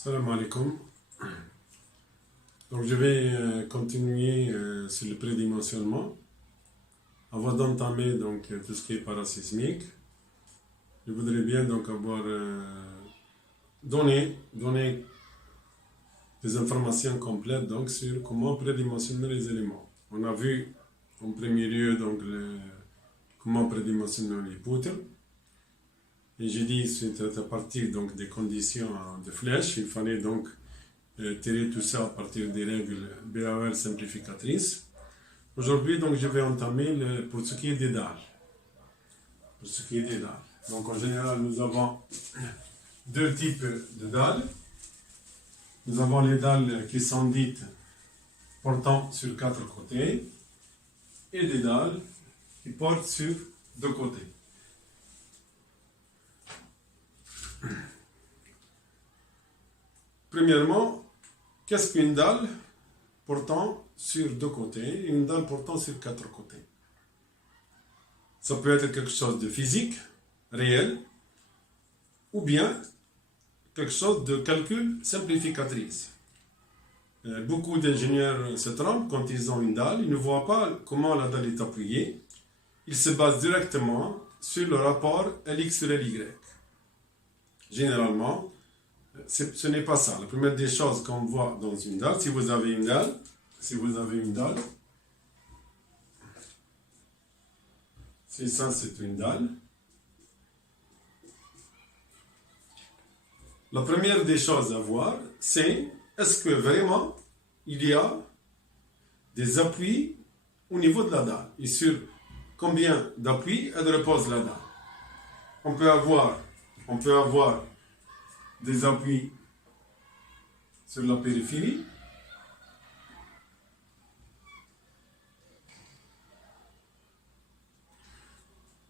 Salam alaikum. Donc je vais continuer sur le prédimensionnement. Avant d'entamer donc tout ce qui est parasismique, je voudrais bien donc avoir donné des informations complètes donc sur comment prédimensionner les éléments. On a vu en premier lieu donc comment prédimensionner les poutres. Et j'ai dit c'est à partir donc des conditions de flèche, il fallait donc tirer tout ça à partir des règles BAR simplificatrices. Aujourd'hui, donc, je vais entamer pour ce qui est des dalles. Donc, en général, nous avons deux types de dalles. Nous avons les dalles qui sont dites portant sur quatre côtés et des dalles qui portent sur deux côtés. Premièrement, qu'est-ce qu'une dalle portant sur deux côtés et une dalle portant sur quatre côtés? Ça peut être quelque chose de physique, réel, ou bien quelque chose de calcul simplificatrice. Beaucoup d'ingénieurs se trompent quand ils ont une dalle, ils ne voient pas comment la dalle est appuyée, ils se basent directement sur le rapport Lx sur Ly. Généralement, ce n'est pas ça. La première des choses qu'on voit dans une dalle, si vous avez une dalle, si ça c'est une dalle, la première des choses à voir, c'est est-ce que vraiment il y a des appuis au niveau de la dalle et sur combien d'appuis elle repose la dalle. On peut avoir des appuis sur la périphérie.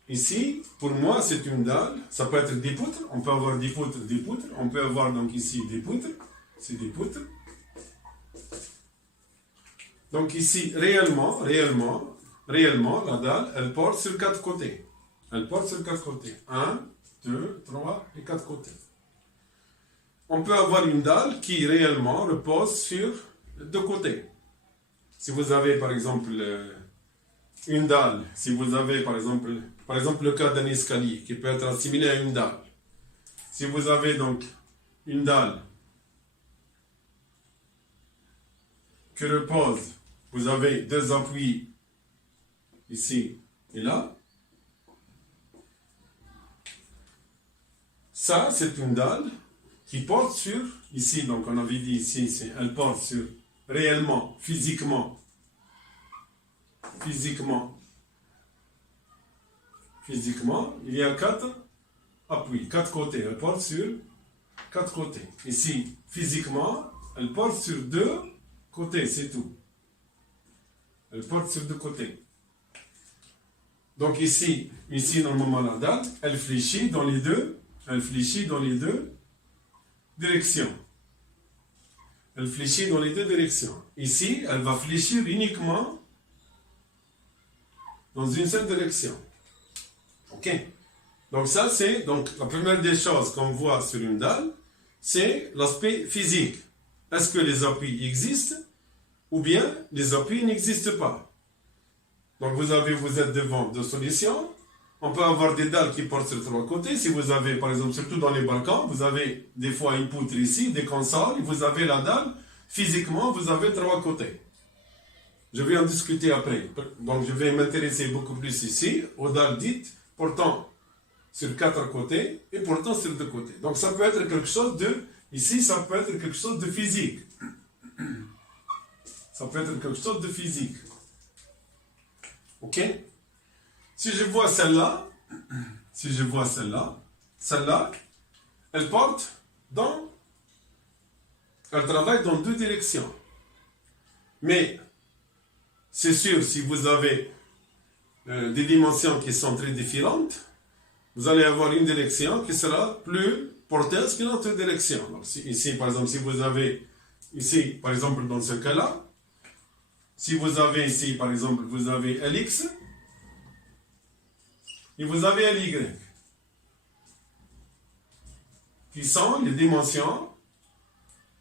Ici, pour moi, c'est une dalle. Ça peut être des poutres. On peut avoir des poutres. On peut avoir donc ici des poutres. C'est des poutres. Donc ici, réellement, la dalle, elle porte sur quatre côtés. 1, 2, 3 et 4 côtés. On peut avoir une dalle qui réellement repose sur deux côtés. Si vous avez par exemple une dalle, si vous avez par exemple le cas d'un escalier qui peut être assimilé à une dalle. Si vous avez donc une dalle qui repose, vous avez deux appuis ici et là. Ça, c'est une dalle qui porte sur, ici, donc on avait dit ici, elle porte sur, réellement, physiquement, il y a quatre appuis, quatre côtés, elle porte sur quatre côtés. Ici, physiquement, elle porte sur deux côtés, c'est tout. Elle porte sur deux côtés. Donc ici, normalement, la dalle, elle fléchit dans les deux directions. Ici, elle va fléchir uniquement dans une seule direction. Ok? Donc ça, c'est donc la première des choses qu'on voit sur une dalle, c'est l'aspect physique. Est-ce que les appuis existent ou bien les appuis n'existent pas? Donc vous êtes devant deux solutions. On peut avoir des dalles qui portent sur trois côtés. Si vous avez, par exemple, surtout dans les balcons, vous avez des fois une poutre ici, des consoles, et vous avez la dalle. Physiquement, vous avez trois côtés. Je vais en discuter après. Donc, je vais m'intéresser beaucoup plus ici aux dalles dites portant sur quatre côtés et portant sur deux côtés. Donc, ça peut être quelque chose de... Ici, ça peut être quelque chose de physique. Ok? Si je vois celle-là, elle travaille dans deux directions. Mais, c'est sûr, si vous avez des dimensions qui sont très différentes, vous allez avoir une direction qui sera plus porteuse qu'une autre direction. Donc, ici, par exemple, si vous avez, ici, par exemple, dans ce cas-là, si vous avez ici, par exemple, vous avez Lx, et vous avez Ly, qui sont les dimensions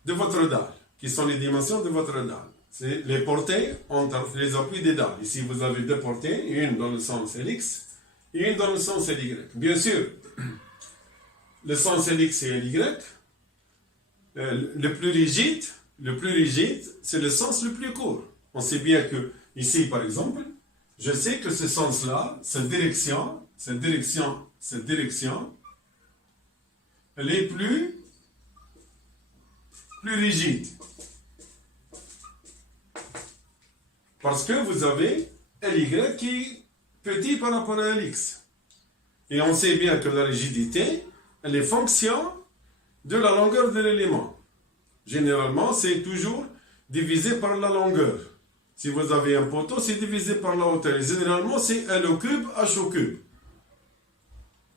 de votre dalle, qui sont les dimensions de votre dalle. C'est les portées entre les appuis des dalles. Ici, vous avez deux portées, une dans le sens LX et une dans le sens LY. Bien sûr, le sens LX et LY, le plus rigide, c'est le sens le plus court. On sait bien que, ici, par exemple, je sais que ce sens-là, cette direction, elle est plus rigide. Parce que vous avez LY qui est petit par rapport à LX. Et on sait bien que la rigidité, elle est fonction de la longueur de l'élément. Généralement, c'est toujours divisé par la longueur. Si vous avez un poteau, c'est divisé par la hauteur. Généralement, c'est L au cube, H au cube.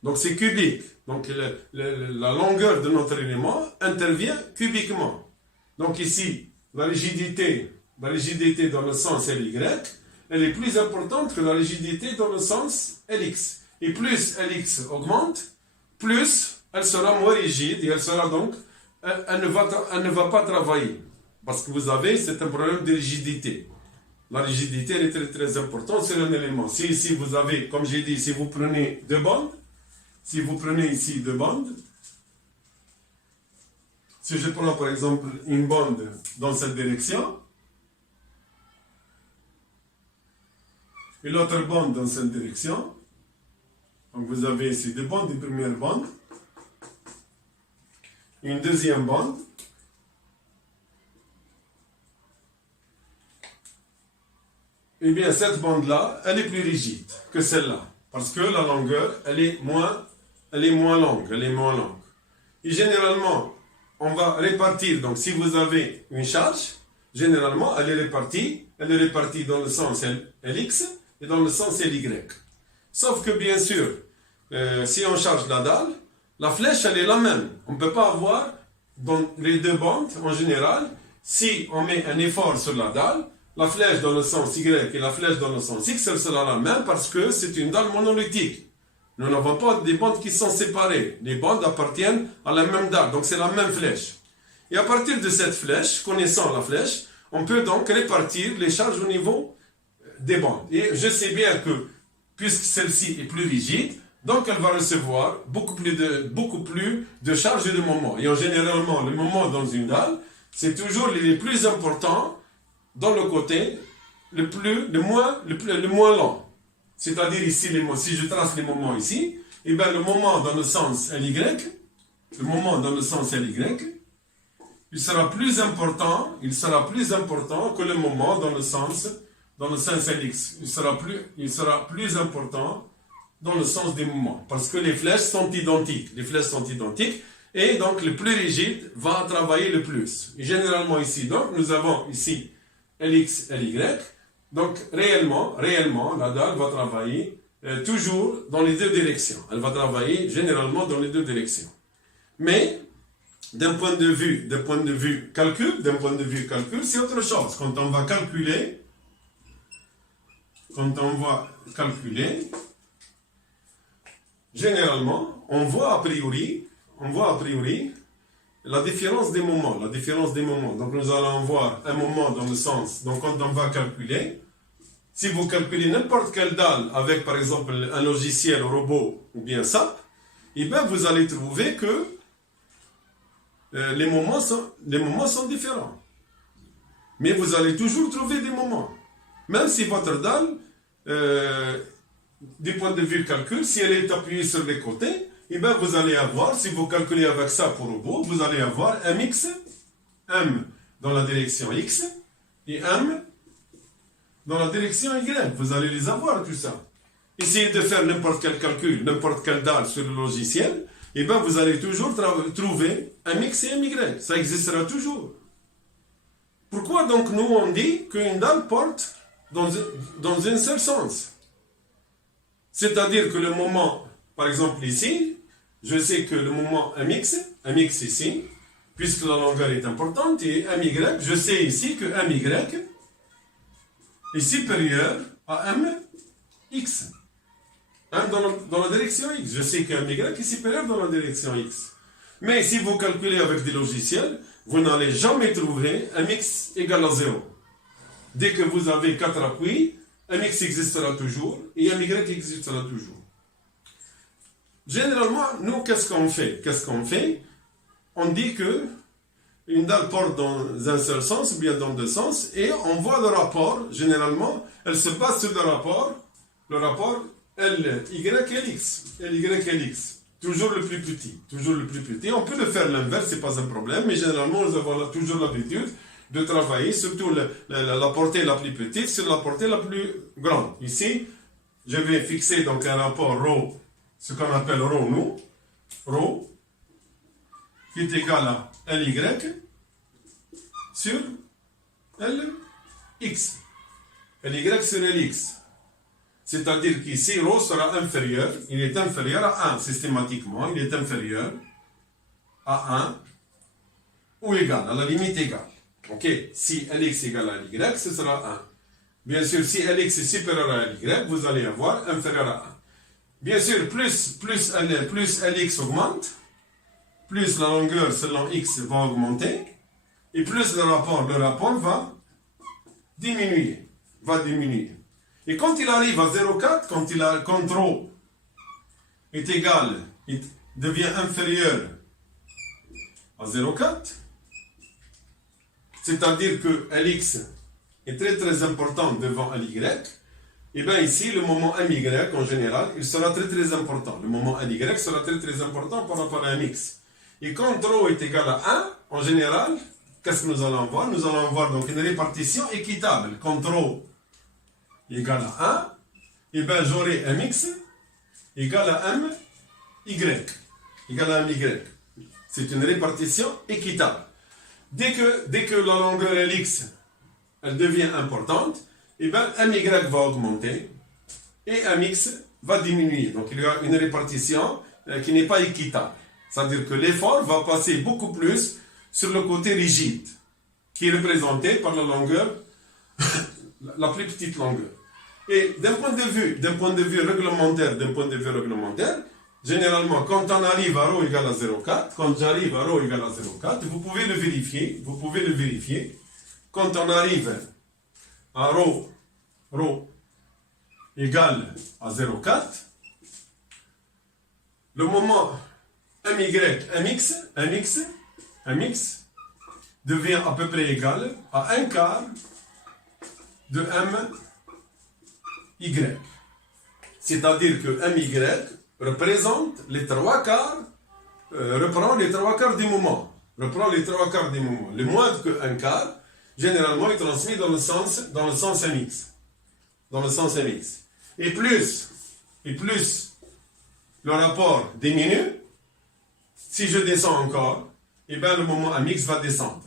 Donc, c'est cubique. Donc, la longueur de notre élément intervient cubiquement. Donc, ici, la rigidité dans le sens LY, elle est plus importante que la rigidité dans le sens LX. Et plus LX augmente, plus elle sera moins rigide et elle sera donc, elle ne va pas travailler. Parce que vous avez, c'est un problème de rigidité. La rigidité, elle est très très importante, c'est un élément. Si ici vous avez, comme j'ai dit, si vous prenez deux bandes, si vous prenez ici deux bandes, si je prends par exemple une bande dans cette direction, et l'autre bande dans cette direction, donc vous avez ici deux bandes, une première bande, une deuxième bande, eh bien cette bande-là, elle est plus rigide que celle-là, parce que la longueur, elle est moins longue. Et généralement, on va répartir, donc si vous avez une charge, généralement, elle est répartie dans le sens LX et dans le sens LY. Sauf que bien sûr, si on charge la dalle, la flèche, elle est la même. On ne peut pas avoir, dans les deux bandes, en général, si on met un effort sur la dalle, la flèche dans le sens Y et la flèche dans le sens X, elle sera la même parce que c'est une dalle monolithique. Nous n'avons pas des bandes qui sont séparées. Les bandes appartiennent à la même dalle, donc c'est la même flèche. Et à partir de cette flèche, connaissant la flèche, on peut donc répartir les charges au niveau des bandes. Et je sais bien que, puisque celle-ci est plus rigide, donc elle va recevoir beaucoup plus de charges et de moments. Et généralement, le moment dans une dalle, c'est toujours les plus importants dans le côté le moins lent. C'est-à-dire ici, si je trace les moments ici, et bien le moment dans le sens LY, il sera plus important que le moment dans le sens LX. Il sera plus important dans le sens des moments. Parce que les flèches sont identiques. Et donc le plus rigide va travailler le plus. Et généralement ici, donc, nous avons ici LX, LY. Donc réellement, la dalle va travailler toujours dans les deux directions. Elle va travailler généralement dans les deux directions. Mais d'un point de vue calcul, c'est autre chose. Quand on va calculer, généralement, on voit a priori la différence des moments. Donc nous allons voir un moment dans le sens, donc quand on va calculer, si vous calculez n'importe quelle dalle avec par exemple un logiciel robot ou bien SAP, eh bien vous allez trouver que les moments sont différents. Mais vous allez toujours trouver des moments. Même si votre dalle, du point de vue calcul, si elle est appuyée sur les côtés, eh bien vous allez avoir, si vous calculez avec ça pour robot, vous allez avoir MX, M dans la direction X, et M dans la direction Y. Vous allez les avoir, tout ça. Essayez de faire n'importe quel calcul, n'importe quelle dalle sur le logiciel, et bien vous allez toujours trouver MX et MY. Ça existera toujours. Pourquoi donc nous on dit qu'une dalle porte dans un seul sens? C'est-à-dire que le moment, par exemple ici, je sais que le moment MX ici, puisque la longueur est importante, et MY, je sais ici que MY est supérieur à MX. Dans la direction X. Je sais que MY est supérieur dans la direction X. Mais si vous calculez avec des logiciels, vous n'allez jamais trouver un x égal à 0. Dès que vous avez 4 appuis, un x existera toujours et un y existera toujours. Généralement, nous, qu'est-ce qu'on fait? On dit que une dalle porte dans un seul sens, ou bien dans deux sens, et on voit le rapport, généralement, elle se base sur le rapport L, Y et X. L, Y et X. Toujours le plus petit. On peut le faire l'inverse, c'est pas un problème, mais généralement, nous avons toujours l'habitude de travailler surtout la portée la plus petite sur la portée la plus grande. Ici, je vais fixer donc un rapport ρ, ce qu'on appelle ρ, qui est égal à Ly sur Lx. Ly sur Lx. C'est-à-dire qu'ici, ρ sera inférieur, il est inférieur à 1 systématiquement, il est inférieur à 1 ou égal, à la limite égale. Ok, si Lx égale à Ly, ce sera 1. Bien sûr, si Lx est supérieur à Ly, vous allez avoir inférieur à 1. Bien sûr, plus Lx augmente, plus la longueur selon x va augmenter, et plus le rapport va diminuer. Et quand il arrive à 0,4, quand ρ est égal, il devient inférieur à 0,4, c'est-à-dire que Lx est très très important devant Ly, et bien ici, le moment My en général, il sera très très important. Le moment Ly sera très très important par rapport à Mx. Et quand ρ est égal à 1, en général, qu'est-ce que nous allons voir? Nous allons avoir donc une répartition équitable. Quand ρ est égal à 1, et bien j'aurai Mx égal à My. C'est une répartition équitable. Dès que la longueur Lx elle devient importante, et bien My va augmenter et Mx va diminuer. Donc il y a une répartition qui n'est pas équitable. C'est-à-dire que l'effort va passer beaucoup plus sur le côté rigide, qui est représenté par la longueur, la plus petite longueur. Et d'un point de vue réglementaire, généralement, quand on arrive à ρ égale à 0,4, vous pouvez le vérifier, quand on arrive à ρ égale à 0,4, le moment Mx devient à peu près égal à 1 quart de My. C'est-à-dire que My représente les 3 quarts, reprend les 3 quarts du moment. Le moins que 1 quart, généralement, est transmis dans le sens Mx. Et plus le rapport diminue, si je descends encore, et bien le moment Mx va descendre.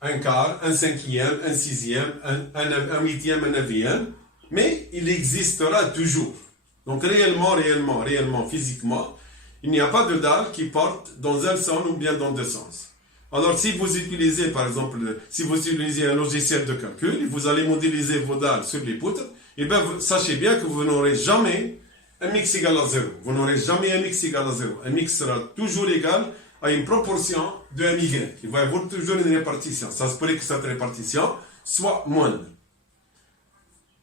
1 quart, 1 cinquième, 1 sixième, 1 huitième, 1 neuvième, mais il existera toujours. Donc réellement, physiquement, il n'y a pas de dalle qui porte dans un sens ou bien dans deux sens. Alors si vous utilisez, par exemple, un logiciel de calcul, vous allez modéliser vos dalles sur les poutres, et bien sachez bien que vous n'aurez jamais un mx égal à 0. Vous n'aurez jamais un mx égal à 0. Un mx sera toujours égal à une proportion de My. Il va y avoir toujours une répartition. Ça se pourrait que cette répartition soit moindre.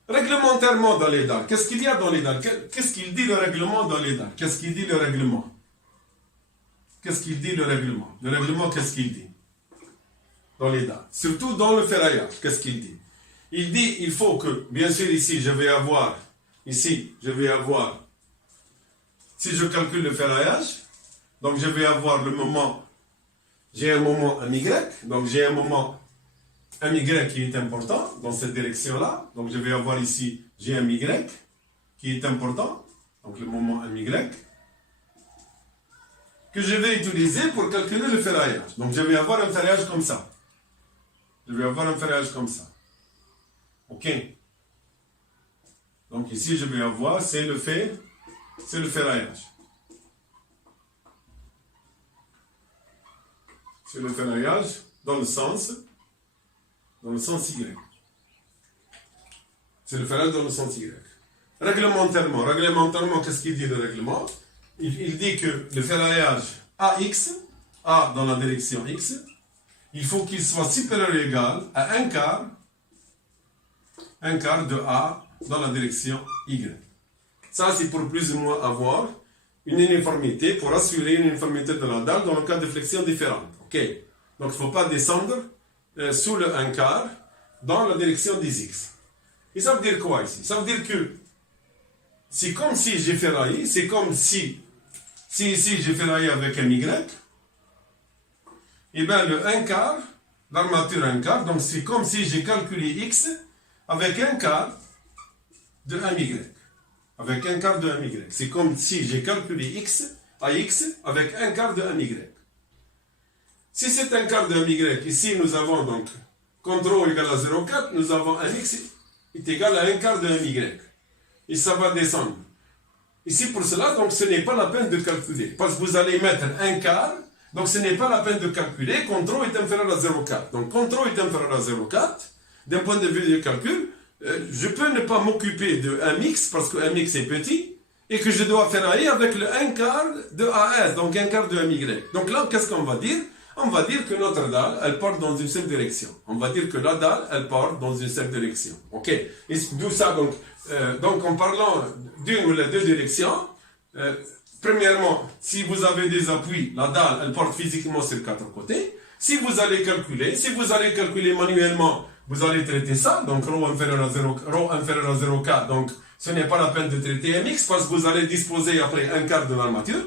Réglementairement dans les dalles, qu'est-ce qu'il y a dans les dalles? Qu'est-ce qu'il dit le règlement dans les dalles? Qu'est-ce qu'il dit le règlement? Le règlement, qu'est-ce qu'il dit dans les dalles? Surtout dans le ferraillage, qu'est-ce qu'il dit? Il dit, il faut que, bien sûr, ici, je vais avoir, si je calcule le ferraillage, donc je vais avoir le moment, j'ai un moment My, donc j'ai un moment My qui est important dans cette direction-là, donc je vais avoir ici, j'ai un My qui est important, donc le moment My, que je vais utiliser pour calculer le ferraillage. Donc je vais avoir un ferraillage comme ça. Ok. Donc ici, je vais avoir, c'est le ferraillage. C'est le ferraillage dans le sens Y. C'est le ferraillage dans le sens Y. Réglementairement, qu'est-ce qu'il dit le règlement? Il dit que le ferraillage AX, A dans la direction X, il faut qu'il soit supérieur ou égal à un quart de A dans la direction Y. Ça, c'est pour plus ou moins avoir une uniformité, pour assurer une uniformité de la dalle dans le cas de flexion différente. Ok. Donc, il ne faut pas descendre sous le 1 quart dans la direction des X. Et ça veut dire quoi ici? Ça veut dire que c'est comme si j'ai ferraillé, c'est comme si ici j'ai ferraillé avec un Y, et bien le 1 quart, l'armature 1 quart, donc c'est comme si j'ai calculé X avec un quart de 1Y. Avec un quart de 1Y. C'est comme si j'ai calculé X à X avec un quart de 1Y. Si c'est un quart de 1Y, ici nous avons donc CTRL égale à 0,4, nous avons un X est égal à un quart de 1Y. Et ça va descendre. Ici pour cela, donc ce n'est pas la peine de calculer. Parce que vous allez mettre un quart, donc ce n'est pas la peine de calculer. CTRL est inférieur à 0,4. Donc CTRL est inférieur à 0,4. D'un point de vue du calcul, je peux ne pas m'occuper de un mix parce que un mix est petit et que je dois ferrailler avec le 1 quart de AS, donc un quart de MY. Donc là, qu'est-ce qu'on va dire? On va dire que notre dalle, elle porte dans une seule direction. On va dire que la dalle, elle porte dans une seule direction. Ok? Et d'où ça, donc en parlant d'une ou les deux directions, premièrement, si vous avez des appuis, la dalle, elle porte physiquement sur 4 côtés. Si vous allez calculer manuellement, vous allez traiter ça, donc ρ inférieur à 0,4, donc ce n'est pas la peine de traiter mx parce que vous allez disposer après un quart de l'armature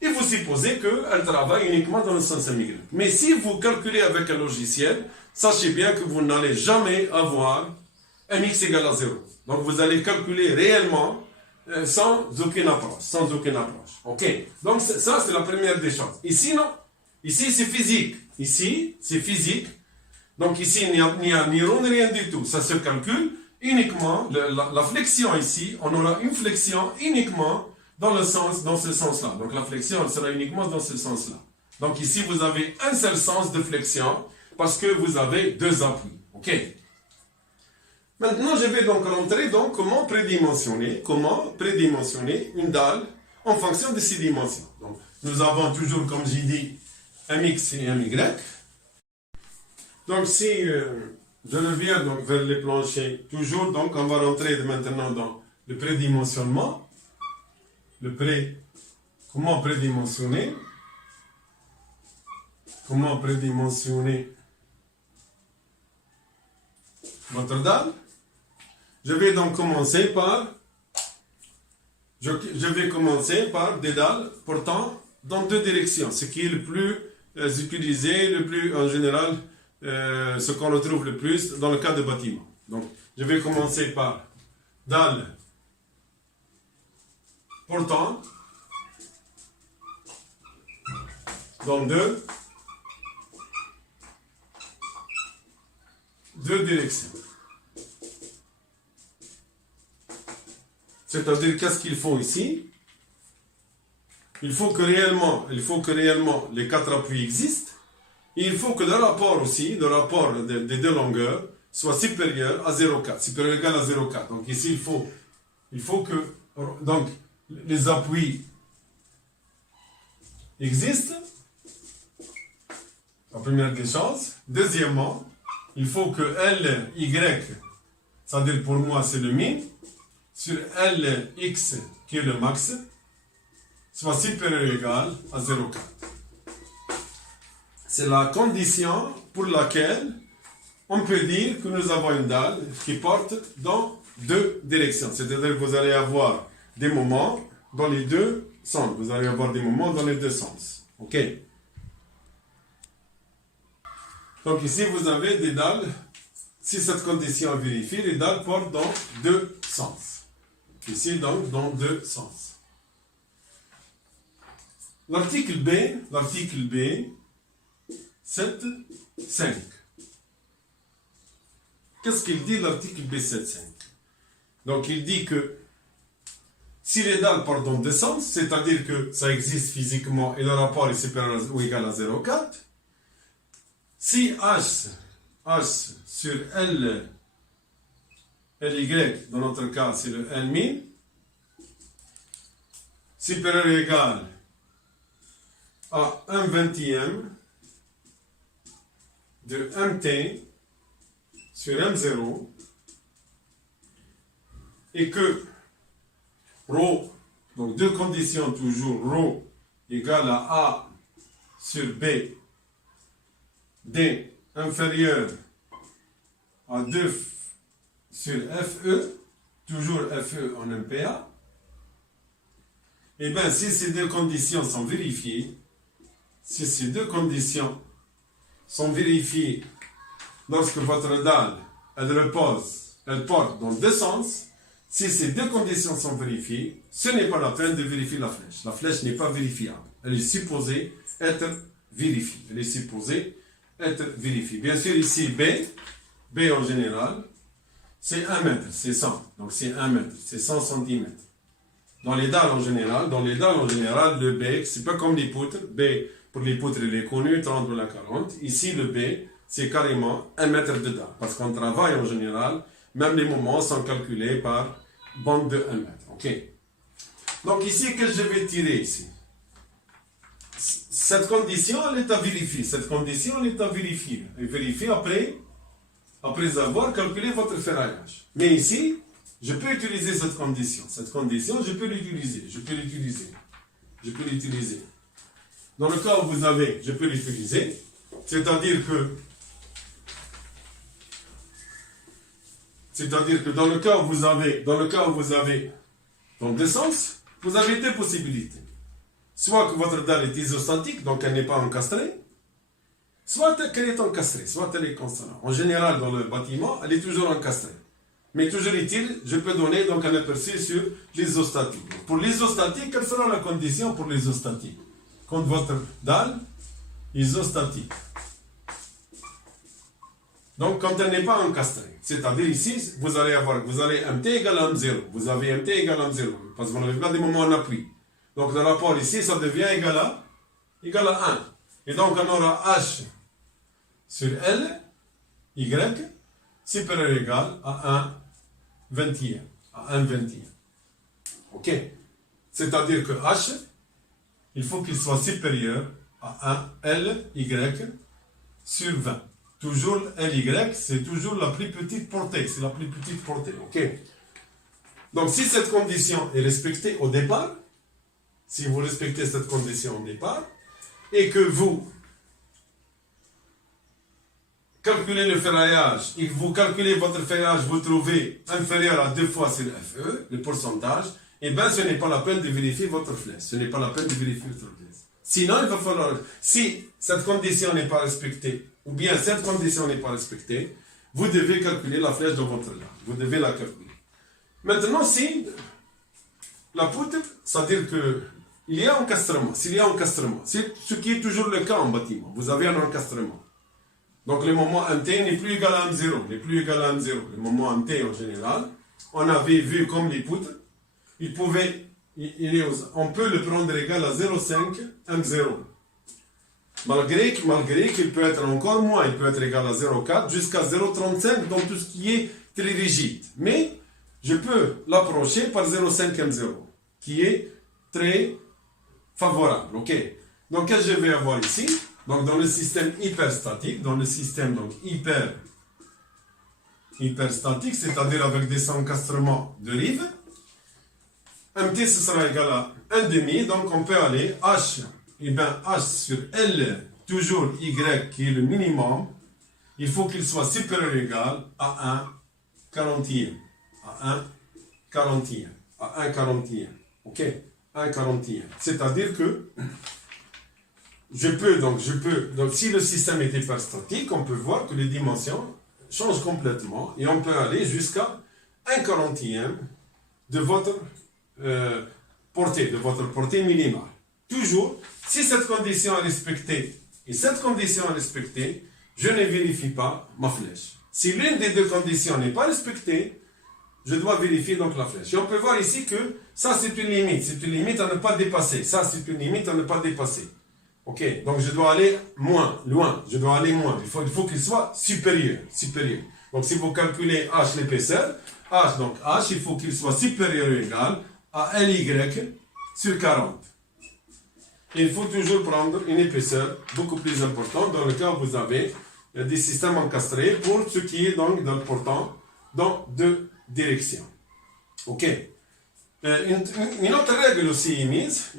et vous supposez qu'elle travaille uniquement dans le sens MY. Mais si vous calculez avec un logiciel, sachez bien que vous n'allez jamais avoir mx égale à 0. Donc vous allez calculer réellement sans aucune approche. Ok? Donc ça c'est la première des choses. Ici non. Ici c'est physique. Ici c'est physique. Donc ici, il n'y a ni rond ni rien du tout. Ça se calcule uniquement, la flexion ici, on aura une flexion uniquement dans ce sens-là. Donc la flexion, elle sera uniquement dans ce sens-là. Donc ici, vous avez un seul sens de flexion parce que vous avez deux appuis. Ok? Maintenant, je vais donc rentrer dans comment prédimensionner une dalle en fonction de ces dimensions. Donc, nous avons toujours, comme j'ai dit, un X et un Y. Donc si je reviens donc vers les planchers, toujours, donc on va rentrer maintenant dans le prédimensionnement. Comment prédimensionner votre dalle. Je vais donc commencer par des dalles portant dans deux directions, ce qui est le plus utilisé, le plus en général, ce qu'on retrouve le plus dans le cas de bâtiment. Donc, je vais commencer par dalle portant dans deux directions. C'est-à-dire, qu'est-ce qu'il faut ici? Il faut que réellement les quatre appuis existent. Et il faut que le rapport des deux longueurs soit supérieur à 0,4, supérieur ou égal à 0,4. Donc ici, il faut que donc, les appuis existent. La première des choses. Deuxièmement, il faut que LY, c'est-à-dire pour moi c'est le min, sur LX qui est le max, soit supérieur ou égal à 0,4. C'est la condition pour laquelle on peut dire que nous avons une dalle qui porte dans deux directions. C'est-à-dire que vous allez avoir des moments dans les deux sens. Vous allez avoir des moments dans les deux sens. OK? Donc ici, vous avez des dalles. Si cette condition est vérifiée, les dalles portent dans deux sens. Ici, donc, dans deux sens. L'article B, 7.5. Qu'est-ce qu'il dit l'article B 7.5? Donc il dit que si les dalles portent dans deux sens, c'est-à-dire que ça existe physiquement et le rapport est supérieur ou égal à 0,4, si H sur LY, dans notre cas c'est le L min, supérieur ou égal à 1/20 de mt sur m0 et que ρ, donc deux conditions toujours, ρ égale à A sur B, D inférieur à 2 sur FE, toujours FE en MPA, et bien si ces deux conditions sont vérifiées, si ces deux conditions sont vérifiées lorsque votre dalle, elle repose, elle porte dans deux sens, si ces deux conditions sont vérifiées, ce n'est pas la peine de vérifier la flèche. La flèche n'est pas vérifiable. Elle est supposée être vérifiée. Elle est supposée être vérifiée. Bien sûr, ici, B en général, c'est 1 mètre, c'est 100. Donc c'est 1 mètre, c'est 100 cm. Dans les dalles en général, le B, c'est pas comme les poutres. B, pour les poutres, il est connu, 30 ou la 40. Ici, le B, c'est carrément 1 mètre de dalle. Parce qu'on travaille en général, même les moments sont calculés par bande de 1 mètre. OK. Donc ici, que je vais tirer ici? Cette condition, elle est à vérifier. Cette condition, elle est à vérifier. Et vérifier après avoir calculé votre ferraillage. Mais ici, je peux utiliser cette condition. Cette condition, je peux l'utiliser. Dans le cas où vous avez, je peux l'utiliser. C'est-à-dire que dans le cas où vous avez, dans deux sens, vous avez deux possibilités. Soit que votre dalle est isostatique, donc elle n'est pas encastrée, soit qu'elle est encastrée, soit elle est constante. En général, dans le bâtiment, elle est toujours encastrée. Mais toujours est-il, je peux donner donc un aperçu sur l'isostatique. Pour l'isostatique, quelle sera la condition pour l'isostatique? Contre votre dalle isostatique. Donc, quand elle n'est pas encastrée, c'est-à-dire ici, vous allez MT égale à M0. Vous avez MT égale à M0, parce que vous n'avez pas des moments en appui. Donc, le rapport ici, ça devient égal à 1. Et donc, on aura H sur L, Y, supérieur ou égal à 1/20. À 1/20. OK? C'est-à-dire que H, il faut qu'il soit supérieur à 1 LY sur 20. Toujours LY, c'est toujours la plus petite portée. C'est la plus petite portée. OK? Donc, si cette condition est respectée au départ, si vous respectez cette condition au départ, et que vous calculez le ferraillage, et que vous calculez votre ferraillage, vous trouvez inférieur à 2 fois sur FE, le pourcentage, et bien ce n'est pas la peine de vérifier votre flèche. Ce n'est pas la peine de vérifier votre flèche. Sinon, il va falloir, si cette condition n'est pas respectée, ou bien cette condition n'est pas respectée, vous devez calculer la flèche dans votre dalle. Vous devez la calculer. Maintenant, si la poutre, c'est-à-dire que il y a encastrement, s'il y a encastrement, c'est ce qui est toujours le cas en bâtiment, vous avez un encastrement. Donc le moment MT n'est plus égal à M0, Le moment MT en général, on avait vu comme les poutres, on peut le prendre égal à 0,5 M0. Malgré qu'il peut être encore moins, il peut être égal à 0,4 jusqu'à 0,35 dans tout ce qui est très rigide. Mais je peux l'approcher par 0,5 M0, qui est très favorable. OK? Donc, qu'est-ce que je vais avoir ici? Donc, dans le système hyperstatique, hyperstatique, c'est-à-dire avec des encastrements de rive, MT, ce sera égal à 1,5, donc on peut aller H, et bien H sur L, toujours Y, qui est le minimum, il faut qu'il soit supérieur ou égal à 1/40. À 1/40. OK? 1/41. C'est-à-dire que donc si le système est hyperstatique, on peut voir que les dimensions changent complètement et on peut aller jusqu'à 1/40 de votre portée minimale. Toujours, si cette condition est respectée et cette condition est respectée, je ne vérifie pas ma flèche. Si l'une des deux conditions n'est pas respectée, je dois vérifier donc la flèche. Et on peut voir ici que ça c'est une limite à ne pas dépasser. OK, donc je dois aller loin, il faut qu'il soit supérieur. Donc si vous calculez H l'épaisseur, H il faut qu'il soit supérieur ou égal à LY sur 40. Et il faut toujours prendre une épaisseur beaucoup plus importante dans le cas où vous avez des systèmes encastrés pour ce qui est donc dans le portant dans deux directions. Ok. Une autre règle aussi émise,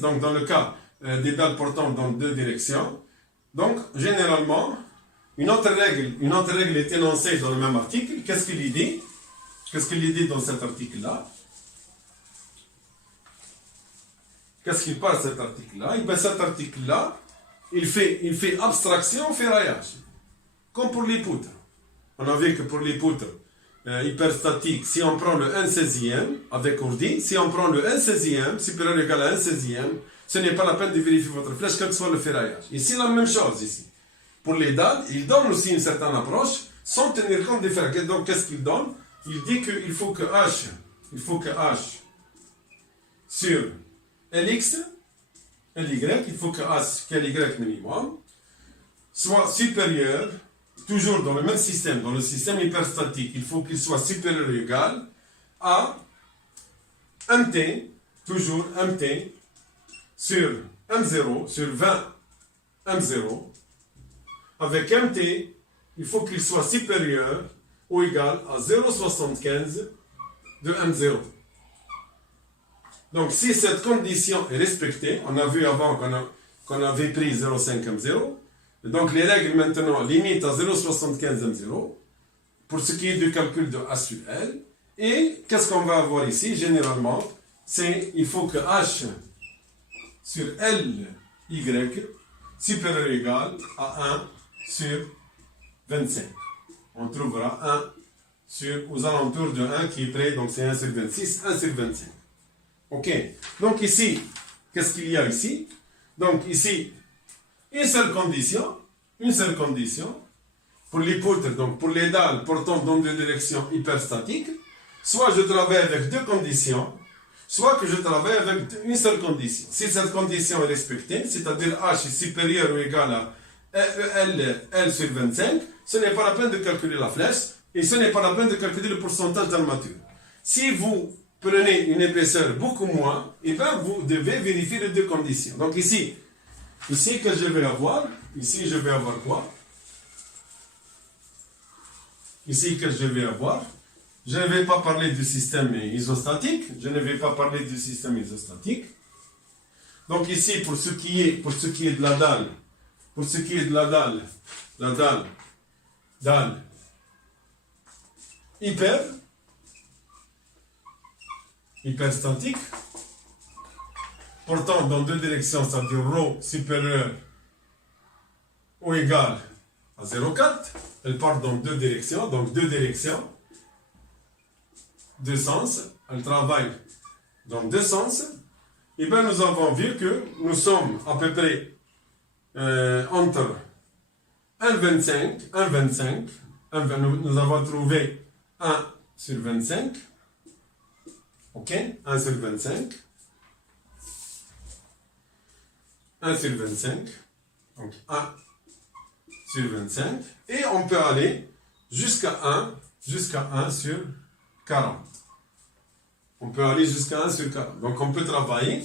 donc dans le cas des dalles portant dans deux directions, donc généralement, une autre règle est énoncée dans le même article. Qu'est-ce qu'il dit? Qu'est-ce qu'il dit dans cet article-là? Qu'est-ce qu'il parle de cet article-là? Et bien cet article-là, il fait abstraction au ferraillage, comme pour les poutres. On a vu que pour les poutres hyperstatiques, si on prend le 1/16e avec ordi, si on prend le 1/16e, supérieur ou égal à 1/16e, ce n'est pas la peine de vérifier votre flèche, quel que soit le ferraillage. Ici, la même chose ici. Pour les dalles, il donne aussi une certaine approche, sans tenir compte des ferrailles. Donc, qu'est-ce qu'il donne? Il dit qu'il faut que H sur Lx, Ly, il faut que H, Ly minimum, soit supérieur, toujours dans le même système, dans le système hyperstatique, il faut qu'il soit supérieur ou égal à Mt, toujours Mt, sur M0, sur 20 M0, avec Mt, il faut qu'il soit supérieur ou égal à 0,75 de M0. Donc, si cette condition est respectée, on a vu avant qu'on avait pris 0,5 M0, donc les règles maintenant limitent à 0,75 M0 pour ce qui est du calcul de H sur L. Et qu'est-ce qu'on va avoir ici? Généralement, il faut que H sur Ly supérieur ou égal à 1 sur 25. On trouvera 1 aux alentours de 1 qui est près, donc c'est 1 sur 26, 1 sur 25. Ok, donc ici, qu'est-ce qu'il y a ici? Donc ici, une seule condition, pour les poutres, donc pour les dalles portant dans deux directions hyperstatiques, soit je travaille avec deux conditions, soit que je travaille avec une seule condition. Si cette condition est respectée, c'est-à-dire H est supérieur ou égal à L sur 25, ce n'est pas la peine de calculer la flèche, et ce n'est pas la peine de calculer le pourcentage d'armature. Si vous prenez une épaisseur beaucoup moins, et bien vous devez vérifier les deux conditions. Donc ici que je vais avoir, ici je vais avoir quoi? Ici que je vais avoir, je ne vais pas parler du système isostatique, Donc ici, pour ce qui est de la dalle hyperstatique, portant dans deux directions, c'est-à-dire ρ supérieur ou égal à 0,4, elle part dans deux directions, deux sens, elle travaille dans deux sens, et bien nous avons vu que nous sommes à peu près entre 1,25, nous avons trouvé 1 sur 25, ok, 1 sur 25, donc 1 sur 25, et on peut aller jusqu'à 1 sur 40. On peut aller jusqu'à 1 sur 40. Donc on peut travailler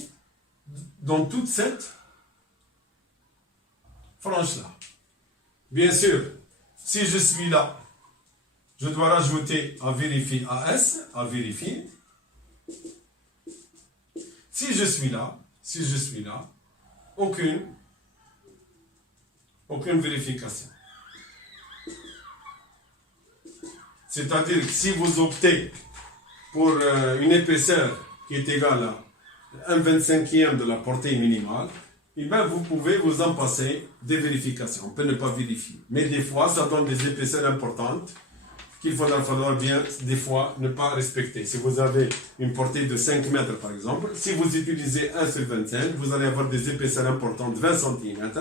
dans toute cette frange-là. Bien sûr, si je suis là, je dois rajouter à vérifier AS, à vérifier. Si je suis là, aucune vérification. C'est-à-dire que si vous optez pour une épaisseur qui est égale à 1/25e de la portée minimale, eh bien vous pouvez vous en passer des vérifications. On peut ne pas vérifier. Mais des fois, ça donne des épaisseurs importantes qu'il faudra falloir bien, des fois, ne pas respecter. Si vous avez une portée de 5 mètres, par exemple, si vous utilisez 1 sur 25, vous allez avoir des épaisseurs importantes, 20 cm.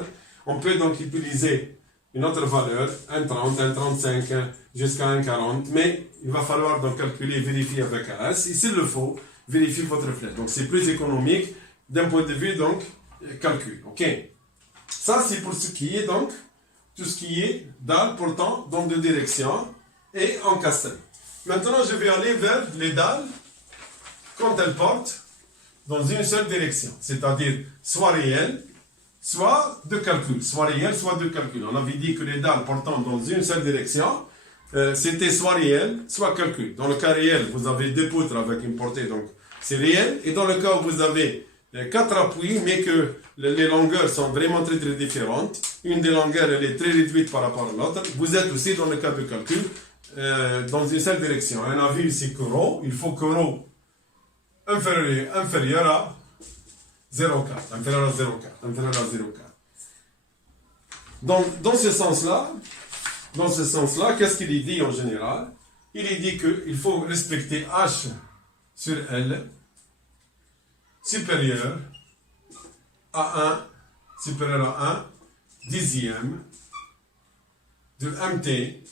On peut donc utiliser une autre valeur, 1,30, 1,35, jusqu'à 1,40, mais il va falloir donc calculer et vérifier avec AS. Et s'il le faut, vérifier votre flèche. Donc c'est plus économique d'un point de vue donc calcul. Ok. Ça c'est pour ce qui est donc tout ce qui est dalles portant dans deux directions et encastrées. Maintenant je vais aller vers les dalles quand elles portent dans une seule direction, c'est-à-dire soit réelles, soit de calcul, soit réel, soit de calcul. On avait dit que les dalles portant dans une seule direction, c'était soit réel, soit calcul. Dans le cas réel, vous avez deux poutres avec une portée, donc c'est réel. Et dans le cas où vous avez quatre appuis, mais que les longueurs sont vraiment très très différentes, une des longueurs elle est très réduite par rapport à l'autre, vous êtes aussi dans le cas de calcul dans une seule direction. On a vu ici que ρ, il faut que ρ inférieur à 0,4, inférieur à 0,4, inférieur à 0,4. Donc, dans ce sens-là, qu'est-ce qu'il dit en général? Il dit qu'il faut respecter H sur L supérieur à 1 dixième de MT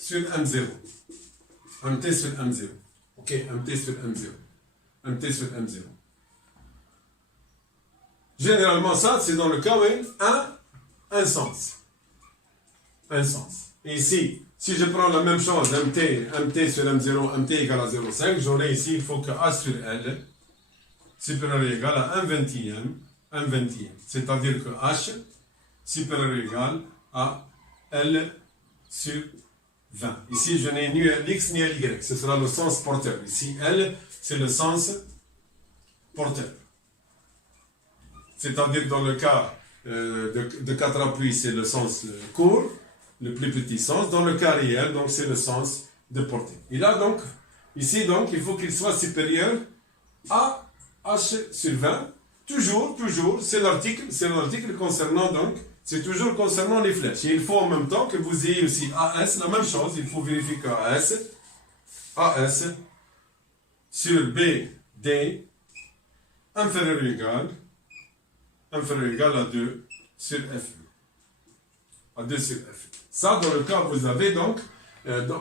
sur M0. MT sur M0. Ok, MT sur M0. MT sur M0. Généralement, ça, c'est dans le cas où un sens. Un sens. Et ici, si je prends la même chose, MT sur M0, MT égale à 0,5, j'aurai ici, il faut que H sur L supérieur ou égal à 1/20. C'est-à-dire que H supérieur ou égal à L sur 20. Ici, je n'ai ni X ni Y. Ce sera le sens porteur. Ici, L, c'est le sens porteur. C'est-à-dire dans le cas de 4 appuis, c'est le sens court, le plus petit sens. Dans le cas réel, donc c'est le sens de portée. Et là, donc, ici, donc, il faut qu'il soit supérieur à H sur 20. Toujours, c'est l'article concernant, donc, c'est toujours concernant les flèches. Et il faut en même temps que vous ayez aussi AS, la même chose, il faut vérifier que AS sur BD inférieur ou égal à 2 sur F. À 2 sur F. Ça, dans le cas, vous avez donc,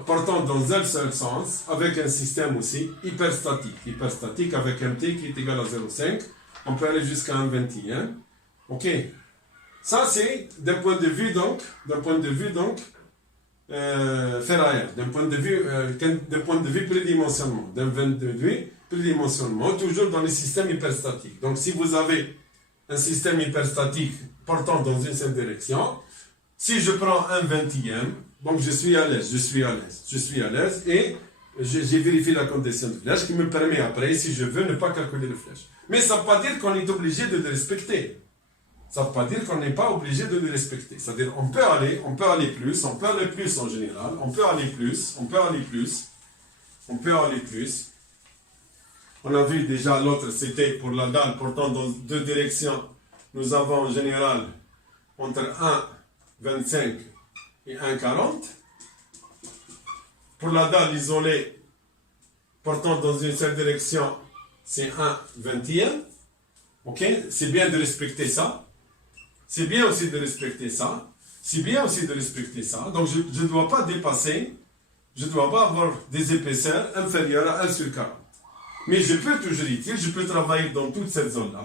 portant dans un seul sens, avec un système aussi hyperstatique. Hyperstatique avec un T qui est égal à 0,5. On peut aller jusqu'à 1/21. Ok. Ça, c'est d'un point de vue, donc, ferrailleur, d'un point de vue prédimensionnement, toujours dans les systèmes hyperstatiques. Donc, si vous avez un système hyperstatique portant dans une seule direction, si je prends 1/20, donc je suis à l'aise, et j'ai vérifié la condition de flèche qui me permet après, si je veux, ne pas calculer le flèche. Mais ça ne veut pas dire qu'on est obligé de le respecter. Ça ne veut pas dire qu'on n'est pas obligé de le respecter. C'est-à-dire on peut aller plus en général, on peut aller plus. On a vu déjà l'autre, c'était pour la dalle portant dans deux directions. Nous avons en général entre 1,25 et 1,40. Pour la dalle isolée portant dans une seule direction, c'est 1/21. Ok, c'est bien de respecter ça. C'est bien aussi de respecter ça. Donc je ne dois pas dépasser, je ne dois pas avoir des épaisseurs inférieures à 1 sur 40. Mais je peux toujours dire, je peux travailler dans toute cette zone-là.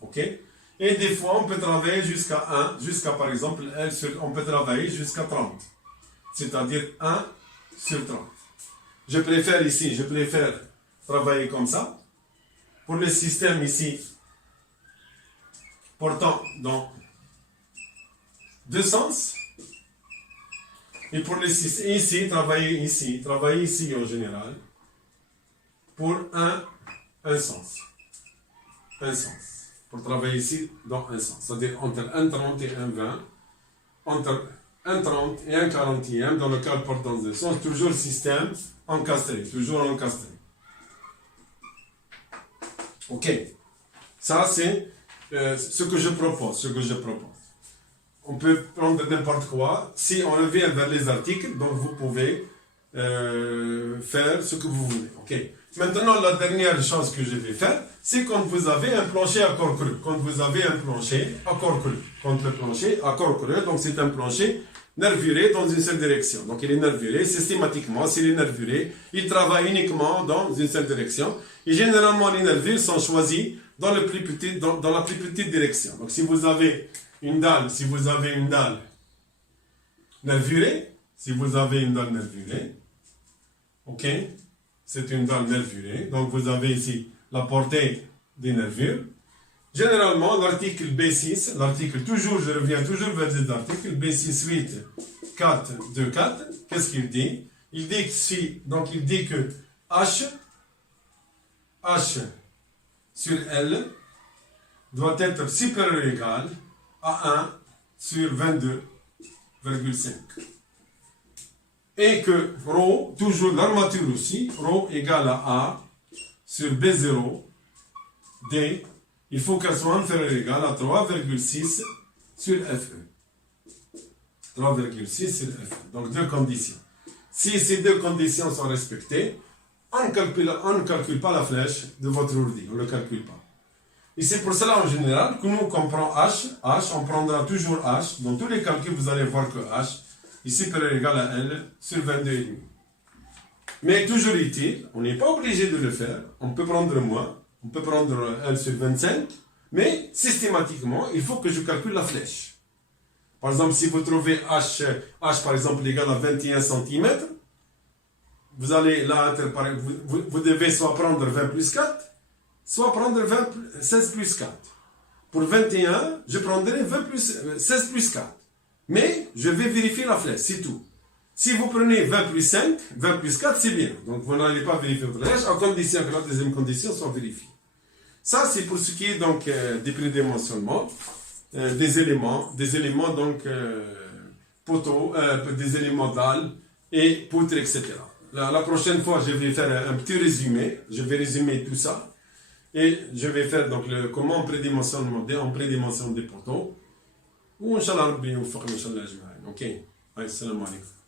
Ok? Et des fois, on peut travailler jusqu'à 1, jusqu'à par exemple, on peut travailler jusqu'à 30. C'est-à-dire 1 sur 30. Je préfère travailler comme ça. Pour le système ici, portant dans deux sens. Et pour le système ici, travailler ici en général. Pour un sens. Pour travailler ici dans un sens. C'est-à-dire entre 1,30 et 1,20. Entre 1,30 et 1,40e, dans le cas portant dans un sens, toujours le système encastré. Ok. Ça, c'est ce que je propose. On peut prendre n'importe quoi. Si on revient vers les articles, donc vous pouvez faire ce que vous voulez. Ok. Maintenant, la dernière chose que je vais faire, c'est quand vous avez un plancher à corps creux. Quand le plancher à corps creux, donc c'est un plancher nervuré dans une seule direction. Donc il est nervuré, systématiquement, s'il est nervuré, il travaille uniquement dans une seule direction. Et généralement, les nervures sont choisis dans la plus petite direction. Donc si vous avez une dalle nervurée, ok, c'est une dalle nervurée, donc vous avez ici la portée des nervures, Généralement, l'article B6, l'article toujours, je reviens toujours vers cet article, B6, 8, 4, 2, 4, qu'est-ce qu'il dit? Il dit que si, donc il dit que H sur L doit être supérieur ou égal à 1 sur 22,5. Et que ρ, toujours l'armature aussi, ρ égale à A sur B0, D, il faut qu'elle soit inférieure ou égale à 3,6 sur FE. 3,6 sur FE. Donc deux conditions. Si ces deux conditions sont respectées, on ne calcule pas la flèche de votre ordi, on ne le calcule pas. Et c'est pour cela en général que nous, on prend H, on prendra toujours H. Dans tous les calculs, vous allez voir que H est supérieur ou égal à L sur 22,5. Mais toujours utile, on n'est pas obligé de le faire, on peut prendre moins, on peut prendre L sur 25, mais systématiquement, il faut que je calcule la flèche. Par exemple, si vous trouvez H par exemple égal à 21 cm, vous allez là, vous devez soit prendre 20 plus 4, soit prendre 16 plus 4. Pour 21, je prendrai 16 plus 4. Mais je vais vérifier la flèche, c'est tout. Si vous prenez 20 plus 5, 20 plus 4, c'est bien. Donc vous n'allez pas vérifier votre flèche, à condition que la deuxième condition soit vérifiée. Ça, c'est pour ce qui est donc des prédimensionnements, des éléments donc poteaux, des éléments dalles et poutres, etc. La prochaine fois, je vais faire un petit résumé. Je vais résumer tout ça. Et je vais faire donc comment on prédimensionne des poteaux. Ou Inch'Allah, Rabbi, nous fera, Inch'Allah, ok. Allez, salam alaikum.